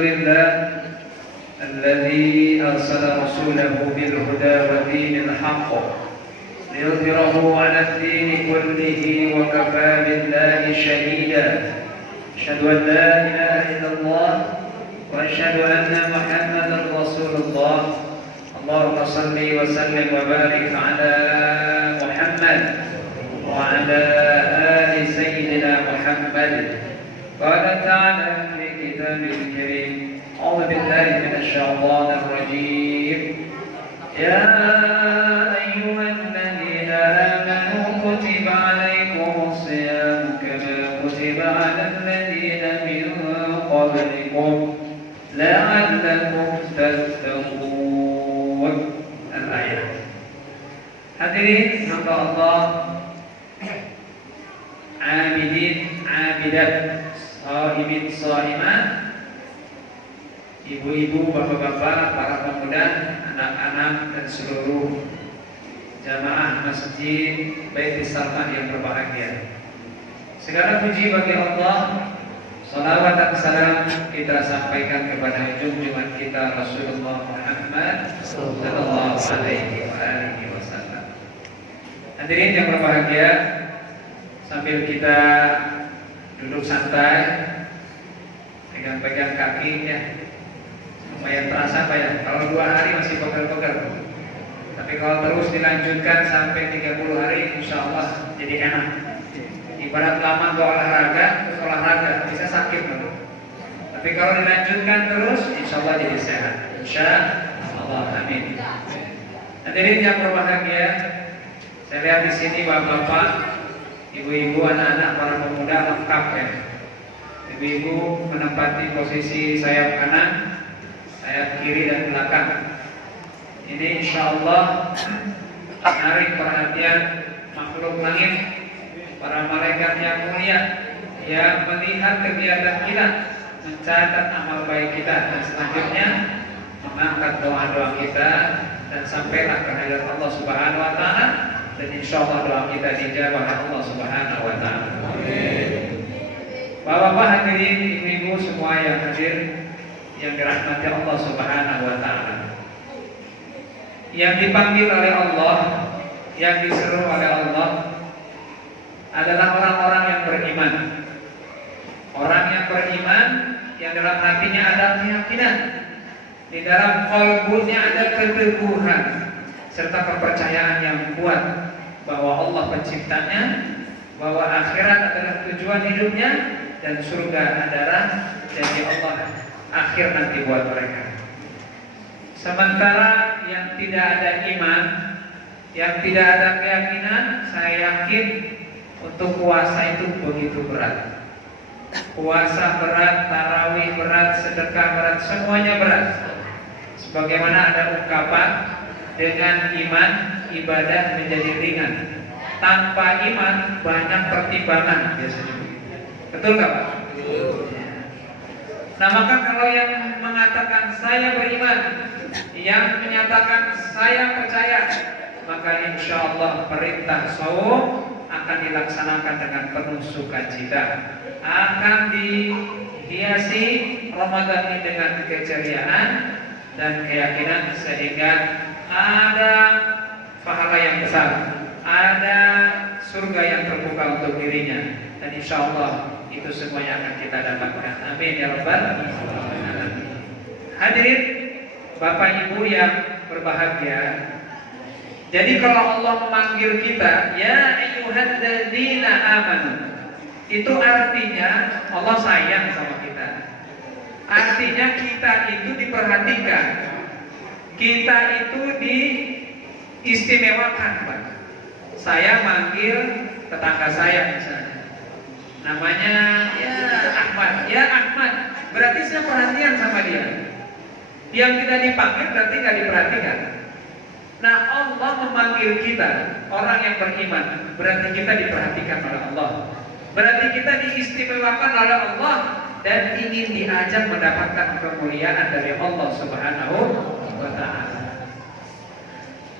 لله الذي أرسل رسوله بالهدى ودين الحق ليظهره على الدين كله وكفى بالله شهيدا. أشهد أن لا إله إلا الله وأشهد أن محمدا رسول الله. اللهم صل وسلم وبارك على محمد وعلى آل سيدنا محمد. قال تعالى في كتابه الكريم: أعوذ بالله من الشيطان الرجيم. يا أيها الذين آمنوا كتب عليكم الصيام كما كتب على الذين من قبلكم لعلكم تتقون. Al-ayat. Hadirin hamba Allah, abidin, abidat, shaimin, shaimat, ibu-ibu, bapak-bapak, para pemuda, anak-anak, dan seluruh jamaah masjid Baitis Salamah yang berbahagia. Segala puji bagi Allah, salawat dan salam kita sampaikan kepada junjungan kita Rasulullah Muhammad sallallahu alaihi wasallam. Hadirin yang berbahagia, sambil kita duduk santai, pegang-pegang kakinya, lumayan terasa Pak ya. Kalau 2 hari masih pegel-pegel, tapi kalau terus dilanjutkan sampai 30 hari, insya Allah jadi enak. Ibarat lama ke olahraga, terus olahraga bisa sakit loh. Tapi kalau dilanjutkan terus, insya Allah jadi sehat. Insya Allah, amin. Hadirin yang berbahagia, saya lihat di sini bapak-bapak, ibu-ibu, anak-anak, para pemuda lengkap ya. Ibu-ibu menempati posisi sayap kanan, sayap kiri dan belakang. Ini insya Allah menarik perhatian makhluk langit, para malaikat yang mulia yang melihat kegiatan kita, mencatat amal baik kita, dan selanjutnya mengangkat doa-doa kita dan sampailah ke hadirat Allah Subhanahu wa taala, dan insya Allah doa kita dijawab oleh Allah Subhanahu wa taala. Bapak-bapak hadirin, ibu-ibu semua yang hadir yang dirahmati Allah Subhanahu wa taala. Yang dipanggil oleh Allah, yang diseru oleh Allah adalah orang-orang yang beriman. Orang yang beriman yang dalam hatinya ada keyakinan, di dalam qalbunya ada keteguhan serta kepercayaan yang kuat bahwa Allah penciptanya, bahwa akhirat adalah tujuan hidupnya, dan surga adalah janji Allah akhir nanti buat mereka. Sementara yang tidak ada iman, yang tidak ada keyakinan, saya yakin untuk puasa itu begitu berat. Puasa berat, tarawih berat, sedekah berat, semuanya berat. Sebagaimana ada ungkapan, dengan iman ibadah menjadi ringan. Tanpa iman banyak pertimbangan biasanya. Betul nggak Pak? Nah maka kalau yang mengatakan saya beriman, yang menyatakan saya percaya, maka insya Allah perintah saum akan dilaksanakan dengan penuh sukacita, akan dihiasi Ramadan ini dengan keceriaan dan keyakinan, sehingga ada pahala yang besar, ada surga yang terbuka untuk dirinya, dan insya Allah itu semuanya akan kita dapatkan. Amin ya rabbal alamin. Hadirin Bapak Ibu yang berbahagia, jadi kalau Allah memanggil kita, ya ayyuhalladzina amanu, itu artinya Allah sayang sama kita. Artinya kita itu diperhatikan, kita itu diistimewakan Pak. Saya manggil tetangga saya misalnya, namanya ya Ahmad, berarti saya perhatian sama dia. Yang kita dipanggil berarti nggak diperhatikan. Nah Allah memanggil kita, orang yang beriman, berarti kita diperhatikan oleh Allah, berarti kita diistimewakan oleh Allah, dan ingin diajak mendapatkan kemuliaan dari Allah Subhanahu wa ta'ala.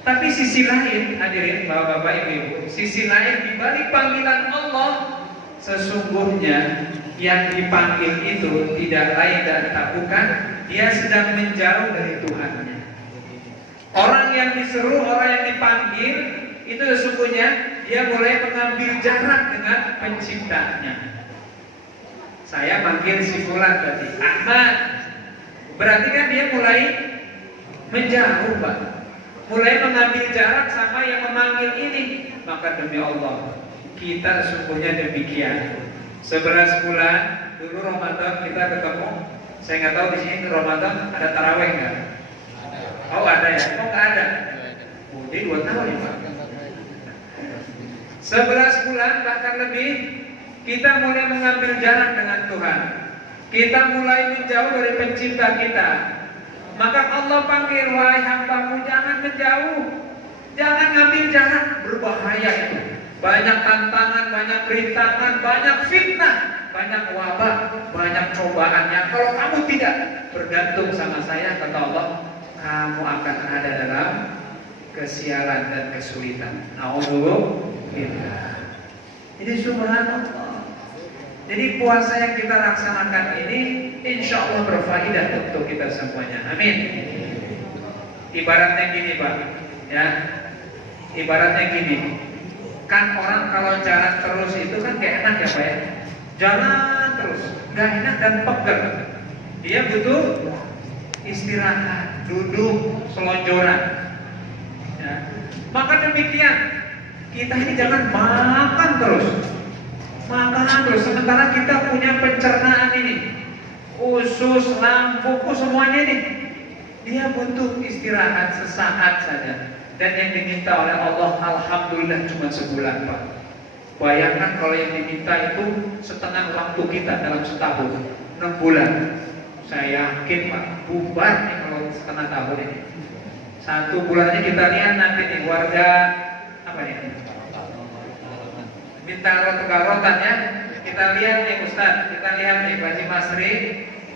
Tapi sisi lain, hadirin bapak-bapak ibu-ibu, sisi lain dibalik panggilan Allah Sesungguhnya yang dipanggil itu tidak lain dan tak bukan dia sedang menjauh dari Tuhannya. Orang yang diseru, orang yang dipanggil itu sesungguhnya dia mulai mengambil jarak dengan penciptanya. Saya manggil si fulan berarti Ahmad, berarti kan dia mulai menjauh, Pak. Mulai mengambil jarak sama yang memanggil ini. Maka demi Allah, kita sesungguhnya demikian. 11 bulan dulu Ramadan kita ketemu. Saya nggak tahu di sini Ramadan ada taraweh nggak? Oh ada ya? Oh nggak ada. Jadi 2 tahun ya Pak. 11 bulan bahkan lebih kita mulai mengambil jarak dengan Tuhan. Kita mulai menjauh dari pencipta kita. Maka Allah panggil, wahai hambaku jangan menjauh, jangan ngambil jarak, berbahaya itu. Banyak tantangan, banyak rintangan, banyak fitnah, banyak wabah, banyak cobaannya. Kalau kamu tidak bergantung sama saya, kata Allah, kamu akan ada dalam kesialan dan kesulitan. Alhamdulillah. Jadi subhanallah. Jadi puasa yang kita laksanakan ini insya Allah berfaedah untuk kita semuanya. Amin. Ibaratnya gini Pak, ya. Ibaratnya gini. Kan orang kalau jalan terus itu kan gak enak ya Pak ya. Jalan terus, gak enak dan pegel. Dia butuh istirahat, duduk, selonjoran. Ya. Maka demikian, kita ini jangan makan terus. Makan terus, sementara kita punya pencernaan ini, usus, lambungku semuanya ini, dia butuh istirahat sesaat saja. Dan yang diminta oleh Allah, alhamdulillah cuma sebulan Pak. Bayangkan kalau yang diminta itu setengah waktu kita dalam setahun, 6 bulan. Saya yakin Pak, bubar nih kalau setengah tahun ini. 1 bulan aja kita lihat nanti nih warga apa nih? Bintaro Tegarotan ya. Kita lihat nih Ustaz, kita lihat nih Pak Haji Masri.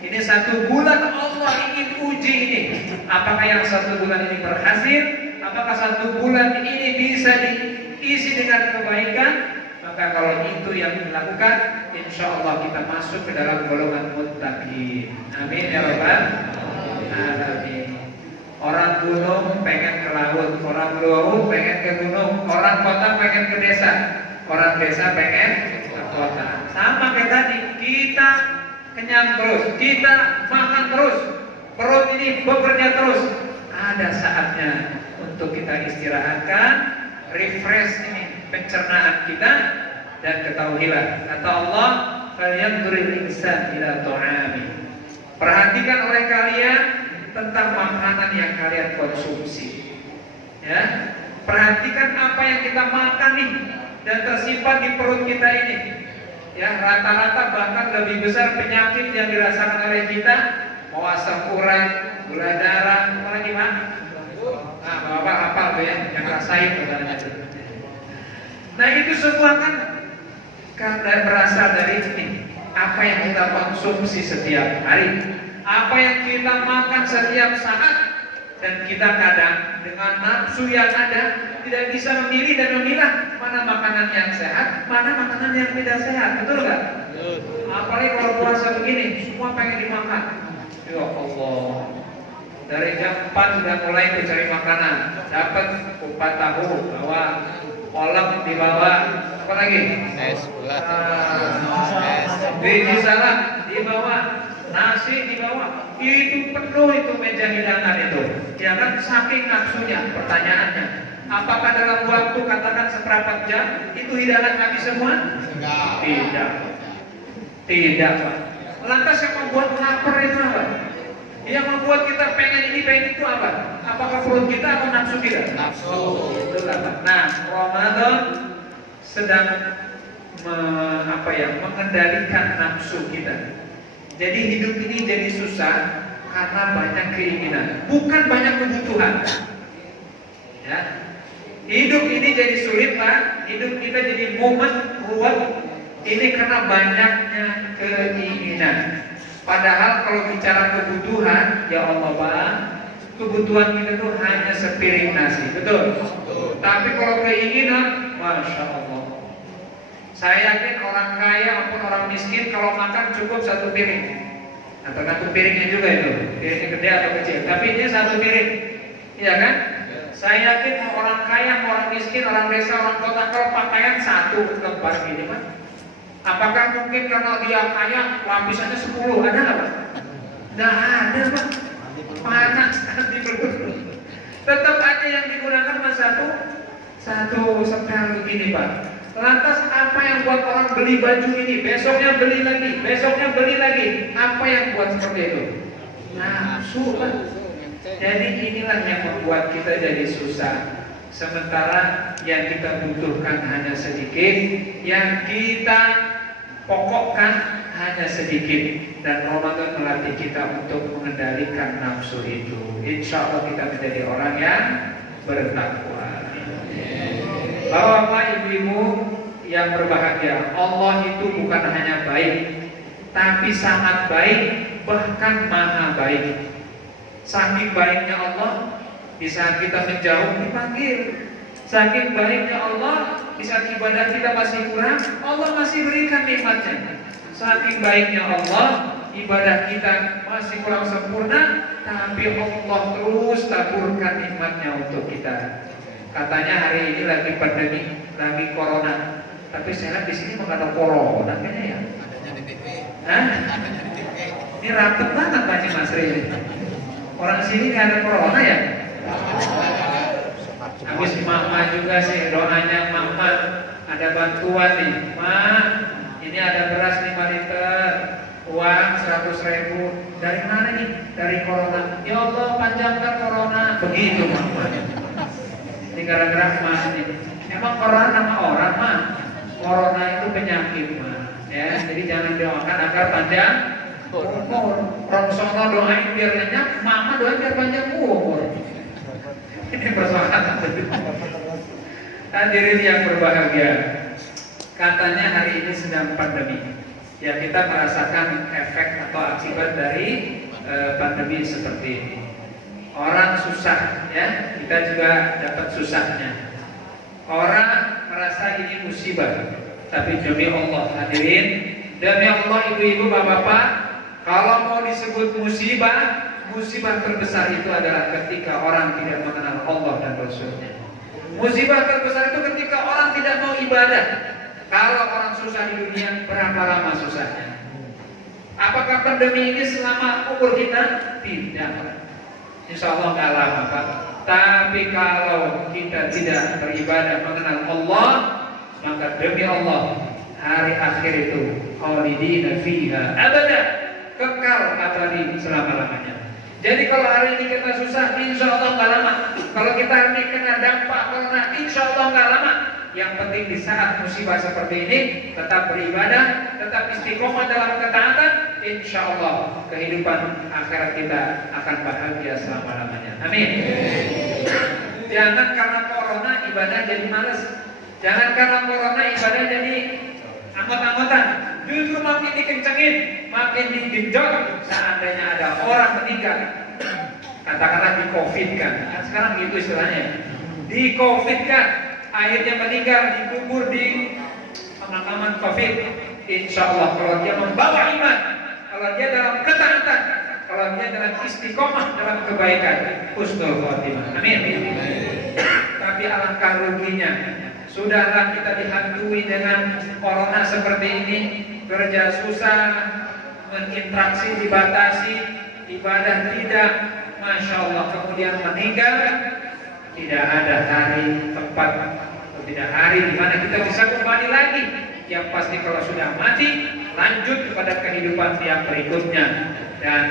Ini 1 bulan Allah ingin uji ini. Apakah yang 1 bulan ini berhasil? Apakah 1 bulan ini bisa diisi dengan kebaikan? Maka kalau itu yang dilakukan, insya Allah kita masuk ke dalam golongan muttaqin. Amin ya rabbal alamin. Orang gunung pengen ke laut, orang laut pengen ke gunung, orang kota pengen ke desa, orang desa pengen ke kota. Sama kayak tadi, kita kenyang terus, kita makan terus, perut ini bekerja terus. Ada saatnya untuk kita istirahatkan, refresh ini pencernaan kita, dan ketahuilah kata Allah, falyanzuril insan ila ta'ami. Perhatikan oleh kalian tentang makanan yang kalian konsumsi. Ya, perhatikan apa yang kita makan nih dan tersimpan di perut kita ini. Ya, rata-rata bahkan lebih besar penyakit yang dirasakan oleh kita, mau asam urat, gula darah, apa lagi Pak? Nah, Bapak hafal tuh ya, yang rasain katanya. Nah, itu semua kan karena berasal dari ini, apa yang kita konsumsi setiap hari, apa yang kita makan setiap saat, dan kita kadang dengan nafsu yang ada tidak bisa memilih dan memilah mana makanan yang sehat, mana makanan yang tidak sehat, betul nggak? Apalagi kalau puasa begini, semua pengen dimakan. Ya Allah, dari jam 4 sudah mulai mencari makanan, dapat kupat tahu, bawa kolak dibawa, apa lagi? Biji salad dibawa, nasi dibawa, itu penuh itu meja hidangan itu. Ya kan saking nafsunya. Pertanyaannya, apakah dalam waktu katakan seperempat jam itu hidangan habis semua? Tidak. Tidak Pak. Lantas yang membuat lapar itu apa? Yang membuat kita pengen ini pengen itu apa? Apakah perut kita atau nafsu kita? Nafsu. Itulah Pak. Nah, Ramadan sedang mengendalikan nafsu kita. Jadi hidup ini jadi susah karena banyak keinginan, bukan banyak kebutuhan. Ya, hidup ini jadi sulit Pak. Hidup kita jadi mumet, ruwet. Ini karena banyaknya keinginan. Padahal kalau bicara kebutuhan, ya Allah Pak, kebutuhan kita itu hanya sepiring nasi, betul? Tapi kalau keinginan, masya Allah. Saya yakin orang kaya maupun orang miskin kalau makan cukup satu piring. Nah, tergantung piringnya juga itu, piringnya gede atau kecil. Tapi ini satu piring, iya kan? Saya yakin mau orang kaya, mau orang miskin, orang desa, orang kota, kalau pakaian satu lembar gini Pak. Apakah mungkin karena dia kaya lapisannya 10? Ada nggak Pak? Nggak ada Pak. Panas di perut. Tetap aja yang digunakan mas satu setel begini Pak. Lantas apa yang buat orang beli baju ini, besoknya beli lagi, besoknya beli lagi? Apa yang buat seperti itu? Nafsu Pak. Jadi inilah yang membuat kita jadi susah. Sementara yang kita butuhkan hanya sedikit, yang kita pokokkan hanya sedikit. Dan Ramadan melatih kita untuk mengendalikan nafsu itu. Insya Allah kita menjadi orang yang bertakwa. Bapak ibu-ibu yang berbahagia, Allah itu bukan hanya baik, tapi sangat baik, bahkan maha baik. Saking baiknya Allah, di saat kita menjauh dipanggil. Saking baiknya Allah, di saat ibadah kita masih kurang, Allah masih berikan nikmatnya. Saking baiknya Allah, ibadah kita masih kurang sempurna, tapi Allah terus taburkan nikmatnya untuk kita. Katanya hari ini lagi pandemi, lagi corona. Tapi saya lihat di sini nggak ada corona kayaknya ya. Hah? Ini rapet banget Pak Mas Ri. Orang sini nggak ada corona ya? Habis mama juga sih doanya mama ada bantuan nih. Ma, ini ada beras 5 liter, uang 100.000. Dari mana nih? Dari corona. Ya Allah panjangkan corona. Begitu mama. Ini gara-gara mah nih. Emang corona nama orang mah. Corona itu penyakit mah. Ya, jadi jangan doakan agar panjang umur. Rongsongno doain biar lenyap, mama doain biar panjang umur. Ini persoalan. Hadirin yang berbahagia, katanya hari ini sedang pandemi. Ya kita merasakan efek atau akibat dari pandemi seperti ini. Orang susah, ya kita juga dapat susahnya. Orang merasa ini musibah, tapi demi Allah hadirin, demi Allah ibu-ibu, bapak-bapak, kalau mau disebut musibah, musibah terbesar itu adalah ketika orang tidak mengenal Allah dan Rasulnya. Musibah terbesar itu ketika orang tidak mau ibadah. Kalau orang susah di dunia, berapa lama susahnya? Apakah pandemi ini selama umur kita? Tidak. Insya Allah nggak lama Pak. Tapi kalau kita tidak beribadah mengenal Allah, maka demi Allah hari akhir itu khalidina fiha abada, kekal abadi selama-lamanya. Jadi kalau hari ini kita susah, insya Allah nggak lama. Kalau kita hari ini kena dampak corona, insya Allah nggak lama. Yang penting di saat musibah seperti ini, tetap beribadah, tetap istiqomah dalam ketaatan, insya Allah kehidupan akhirat kita akan bahagia selama-lamanya. Amin. Jangan karena corona ibadah jadi males. Jangan karena corona ibadah jadi anggot-anggotan. Justru makin dikencengin, makin digenjot. Seandainya ada orang meninggal, katakanlah di COVID kan, sekarang gitu istilahnya, di COVID kan, akhirnya meninggal dikubur di pemakaman COVID. Insya Allah kalau dia membawa iman, kalau dia dalam ketaatan, kalau dia dalam istiqomah dalam kebaikan, husnul khotimah. Amin. Tapi alangkah ruginya, sudahlah kita dihantui dengan corona seperti ini, kerja susah, berinteraksi dibatasi, ibadah tidak, masya Allah, kemudian meninggal. Tidak ada hari tempat atau tidak hari di mana kita bisa kembali lagi. Yang pasti kalau sudah mati, lanjut kepada kehidupan yang berikutnya, dan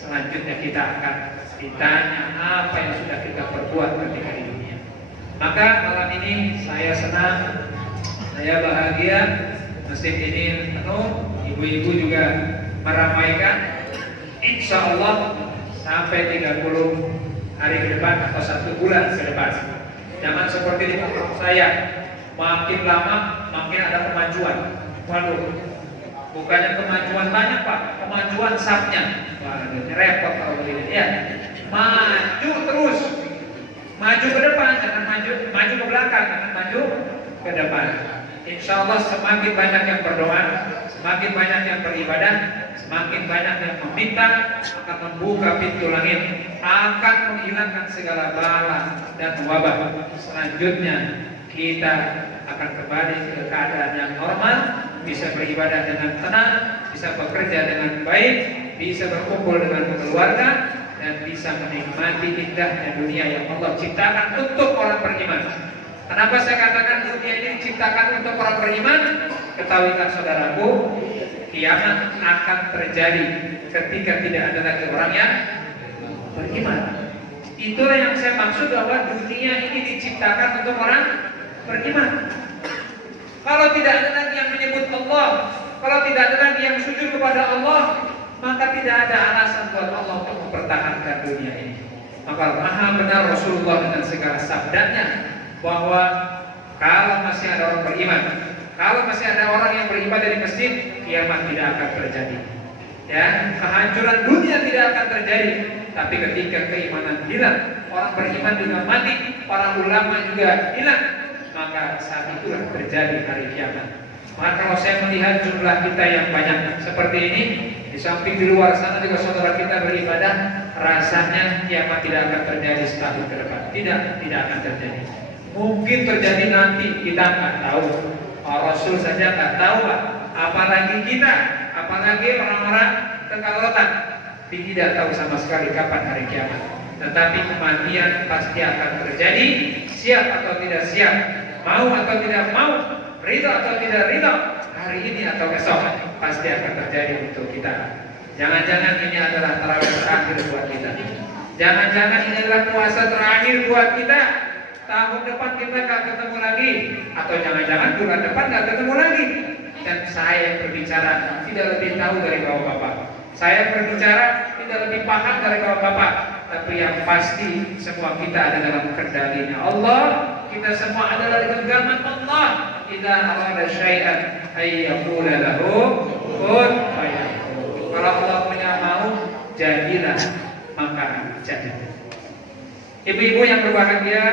selanjutnya kita akan ditanya apa yang sudah kita perbuat ketika di dunia. Maka malam ini saya senang, saya bahagia, masjid ini penuh, ibu-ibu juga meramaikan. Insya Allah sampai 30 hari ke depan atau 1 bulan ke depan. Jangan seperti di tempat saya, makin lama makin ada kemajuan. Waduh, bukannya kemajuan banyak Pak, kemajuan sapnya. Waduh, repot kalau begini. Ya, maju terus, maju ke depan, jangan maju ke belakang, jangan maju ke depan. insya Allah semakin banyak yang berdoa, semakin banyak yang beribadah, semakin banyak yang meminta, akan membuka pintu langit, akan menghilangkan segala bala dan wabah. Selanjutnya kita akan kembali ke keadaan yang normal, bisa beribadah dengan tenang, bisa bekerja dengan baik, bisa berkumpul dengan keluarga, dan bisa menikmati indahnya dunia yang Allah ciptakan untuk orang beriman. Kenapa saya katakan dunia ini diciptakan untuk orang beriman? Ketahuilah saudaraku, kiamat akan terjadi ketika tidak ada lagi orang yang beriman. Itulah yang saya maksud bahwa dunia ini diciptakan untuk orang beriman. Kalau tidak ada lagi yang menyebut Allah, kalau tidak ada lagi yang sujud kepada Allah, maka tidak ada alasan buat Allah untuk mempertahankan dunia ini. Maka maha benar Rasulullah dengan segala sabdanya bahwa kalau masih ada orang beriman, kalau masih ada orang yang beribadah di masjid, kiamat tidak akan terjadi. Ya, kehancuran dunia tidak akan terjadi. Tapi ketika keimanan hilang, orang beriman juga mati, para ulama juga hilang, maka saat itulah terjadi hari kiamat. Maka kalau saya melihat jumlah kita yang banyak seperti ini, di samping di luar sana juga saudara kita beribadah, rasanya kiamat tidak akan terjadi setahun ke depan. Tidak akan terjadi. Mungkin terjadi nanti, kita nggak tahu. Rasul saja nggak tahu, Pak. Apalagi kita, apalagi orang-orang Tegalotan, tidak tahu sama sekali kapan hari kiamat. Tetapi kematian pasti akan terjadi, siap atau tidak siap, mau atau tidak mau, ridho atau tidak ridho, hari ini atau besok pasti akan terjadi untuk kita. Jangan-jangan ini adalah tarawih terakhir buat kita. Jangan-jangan ini adalah puasa terakhir buat kita. Tahun depan kita gak ketemu lagi, atau jangan-jangan bulan depan gak ketemu lagi. Dan saya yang berbicara tidak lebih tahu dari bapak-bapak. Saya berbicara tidak lebih paham dari bapak-bapak. Tapi yang pasti semua kita ada dalam kendalinya Allah. Kita semua adalah di genggaman Allah. Idza arada syai'an ay yaqula lahu kun fayakun. Kalau Allah punya mau, jadilah, maka jadi. Ibu-ibu yang berbahagia,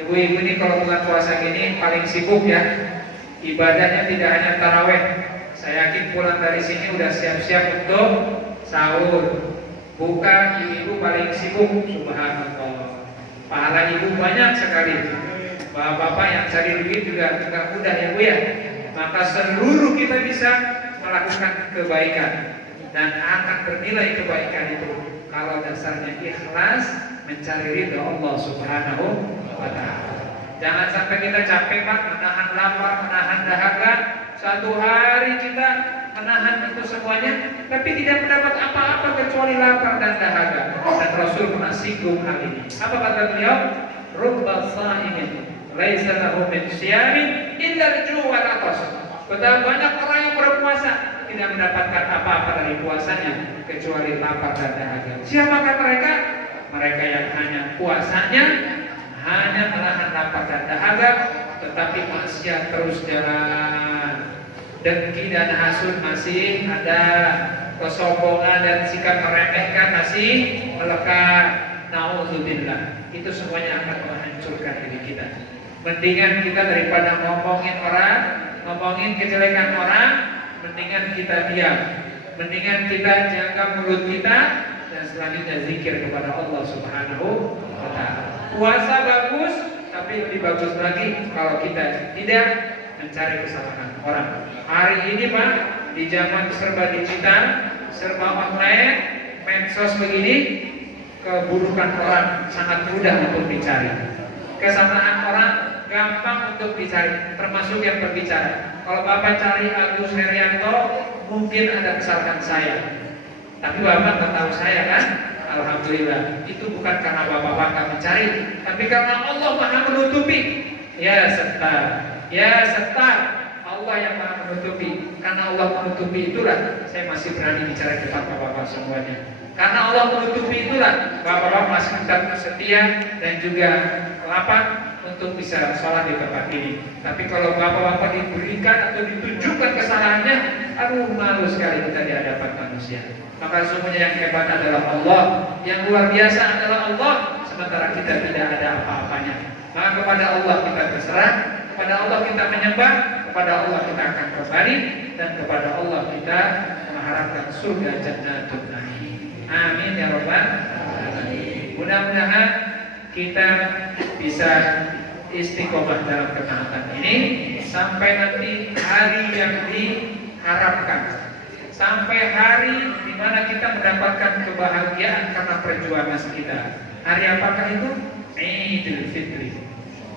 ibu-ibu ini kalau bulan puasa gini paling sibuk ya. Ibadahnya tidak hanya taraweh. Saya yakin pulang dari sini udah siap-siap untuk sahur. Buka, ibu-ibu paling sibuk, subhanallah. Pahala ibu banyak sekali. Bapak-bapak yang cari duit juga nggak mudah ya Bu ya. Maka seluruh kita bisa melakukan kebaikan dan akan bernilai kebaikan itu kalau dasarnya ikhlas mencari ridha Allah Subhanahu wa taala. Jangan sampai kita capek Pak menahan lapar, menahan dahaga. Satu hari kita menahan itu semuanya, tapi tidak mendapat apa-apa kecuali lapar dan dahaga. Dan Rasul pernah singgung hal ini. Apa kata beliau? Rubba sha'imin laisa lahu min siyamin illa al-ju' wal 'atash. Betapa banyak orang yang berpuasa tidak mendapatkan apa-apa dari puasanya kecuali lapar dan dahaga. Siapakah mereka? Mereka yang hanya puasanya hanya menahan lapar dan dahaga, tetapi maksiat terus jalan. Dengki dan hasud masih ada, kesombongan dan sikap meremehkan masih melekat. Nauzubillah. Itu semuanya akan menghancurkan diri kita. Mendingan kita daripada ngomongin orang, ngomongin kejelekan orang, mendingan kita diam. Mendingan kita jaga mulut kita dan selanjutnya zikir kepada Allah Subhanahu wa taala. Puasa bagus, tapi lebih bagus lagi kalau kita tidak mencari kesalahan orang. Hari ini Pak, di zaman serba digital, serba online, medsos begini, keburukan orang sangat mudah untuk dicari. Kesalahan orang gampang untuk dicari, termasuk yang berbicara. Kalau Bapak cari Agus Herianto, mungkin ada kesalahan saya. Tapi Bapak tak tahu saya kan? Alhamdulillah. Itu bukan karena Bapak mencari, tapi karena Allah Maha menutupi. Ya setar, ya setar. Allah yang Maha menutupi. Karena Allah menutupi itulah saya masih berani bicara di depan Bapak-bapak semuanya. Karena Allah menutupi itulah Bapak-bapak masih tetap setia dan juga lapang untuk bisa sholat di tempat ini. Tapi kalau Bapak-bapak diberikan atau ditunjukkan kesalahannya, aduh malu sekali kita di hadapan manusia. Maka semuanya yang hebat adalah Allah, yang luar biasa adalah Allah, sementara kita tidak ada apa-apanya. Maka kepada Allah kita berserah, kepada Allah kita menyembah, kepada Allah kita akan kembali, dan kepada Allah kita mengharapkan surga Jannatul Na'im. Amin ya rabbal alamin. Mudah-mudahan kita bisa istiqomah dalam ketaatan ini sampai nanti hari yang diharapkan, sampai hari di mana kita mendapatkan kebahagiaan karena perjuangan kita. Hari apakah itu? Idul Fitri.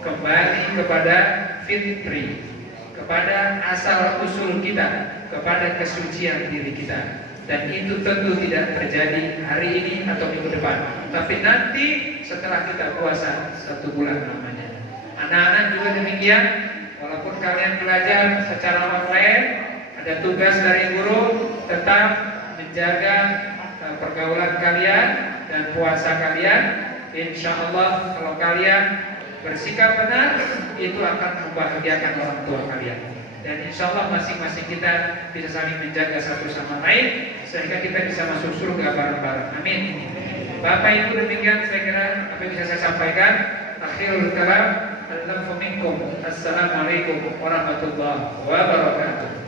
Kembali kepada fitri, kepada asal usul kita, kepada kesucian diri kita. Dan itu tentu tidak terjadi hari ini atau minggu depan, tapi nanti setelah kita puasa 1 bulan namanya. Anak-anak juga demikian, walaupun kalian belajar secara online, ada tugas dari guru, tetap menjaga pergaulan kalian dan puasa kalian. Insya Allah kalau kalian bersikap benar, itu akan membahagiakan orang tua kalian. Dan insya Allah masing-masing kita bisa saling menjaga satu sama lain, sehingga kita bisa masuk surga bareng-bareng. Amin. Bapak Ibu, demikian saya kira apa yang bisa saya sampaikan. Akhirul kalam. Assalamualaikum warahmatullahi wabarakatuh.